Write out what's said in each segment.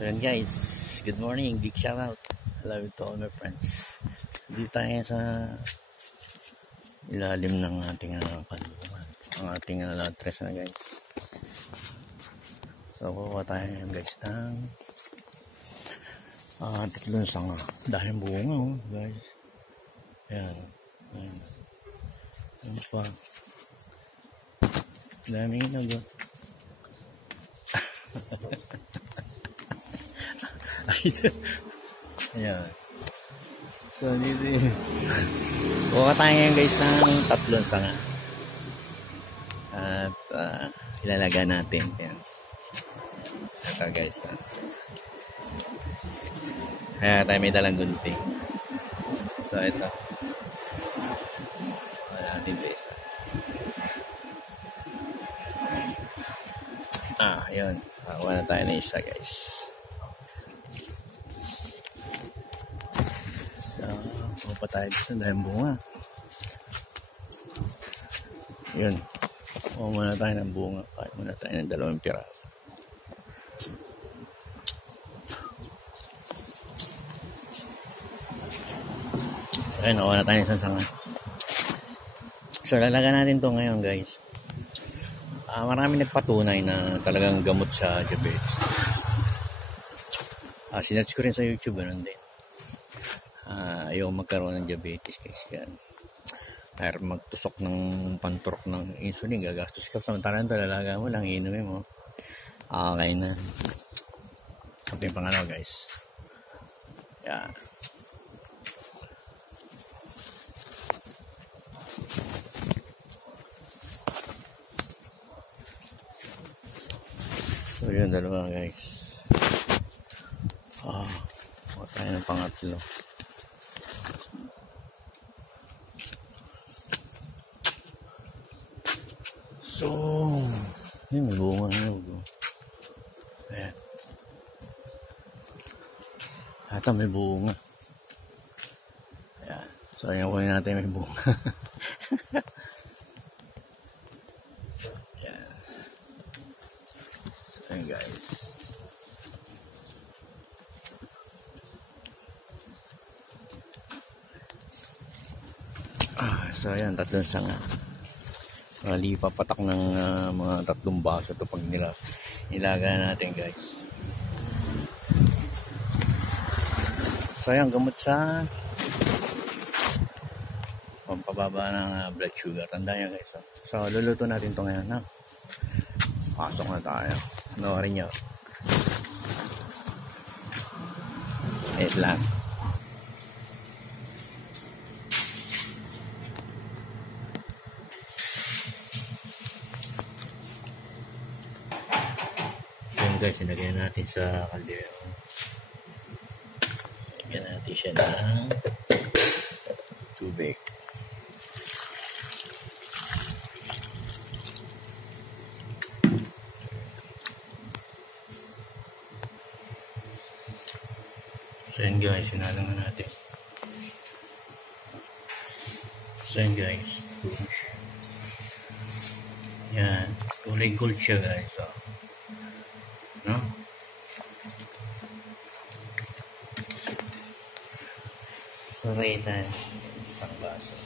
Ayan guys, good morning, big shout out. Hello to all my friends. Dito tayo sa ilalim ng ating kanlungan, ang ating latres na guys. So kuha tayo guys ng tatlong sanga. Dahil bunga guys. Ayan. Ano pa? Daming inagot. Ayan. So dito kuha tayo ngayon guys ng tatlong sanga at ilalaga natin. Ayan. Ito guys kaya tayo may dalang gunting. So ito wala natin guys. Yun, kuha na tayo na isa guys. So pa tayo dito dahil bunga. Yun, kuha muna tayo ng bunga. Kahit muna tayo ng 2 piraso. Ayun, nakuha na tayo ng isang sanga. So lalaga natin to ngayon guys. Marami nagpatunay na talagang gamot sa diabetes. Sinerch ko rin sa YouTube, ganun din. Ayaw magkaroon ng diabetes guys. Yan. Kaya magtusok ng panturok ng insulin, gagastos ka. Samantalang ito, lalaga mo lang, inumin mo. Okay na. Ito yung pangalawa guys. Yan. So yun, dalawa guys. Huwag tayo ng pangatlo. So yun, may bunga na yun. Ayan. Ata may bunga. Ayan. So ayan, kunin natin may bunga. Ayan guys. So ayan, tatlong sanga. Papatak ng mga 3 baso ito pag nilaga natin guys. So ayan, gamot sa pampababa ng blood sugar. Tandaan nyo guys. So luluto natin ito ngayon. Pasok na tayo. Noorin nyo. Wait lang. Yun guys, sinagyan natin sa kaldero. Sinagyan natin siya ng tubig. So yan guys, sinalang na natin. So yan guys, yan, kulay gold siya guys. So, no? Saraitan, isang baso.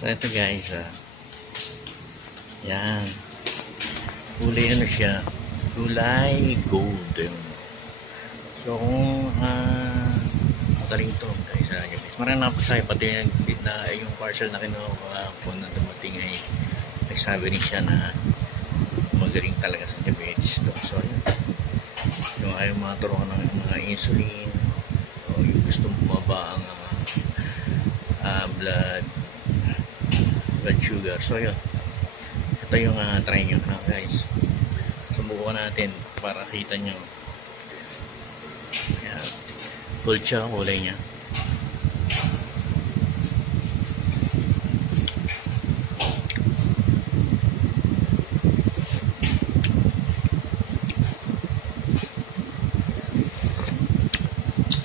So ito guys, yan, kulay ano siya, kulay gold. So kung magaling to guys, marami na po sa'yo, pati yung parcel na kinuha po na dumating ay nagsabi rin siya na magaling talaga sa diabetes to. So yun. yung ayaw maturuan ng mga insulin, o yung gusto bumaba ang blood sugar. So yun, ito yung try nyo guys. Subukan natin para kita nyo. Ayan, gold siya kulay nya.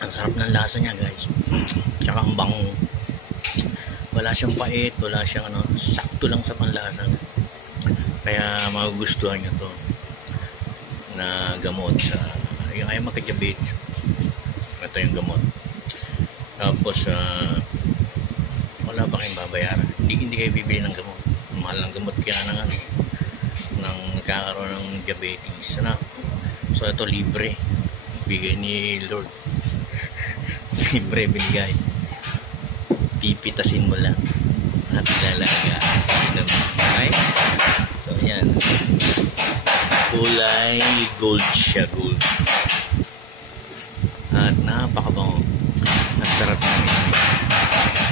Ang sarap ng lasa niya guys, tsaka ang bango, wala siyang pait, wala siyang sakto lang sa panlasa, kaya magugustuhan nyo to na gamot sa yung ayaw magka-diabetes. Ito yung gamot, tapos wala pa kayong babayaran, hindi kayo bibili ng gamot, mahal ng gamot kaya nang nagkakaroon ng diabetes so ito libre, bigay ni Lord. Libre binigay, pipitasin mo lang at ilalaga. Okay? So yan, kulay gold siya, gold.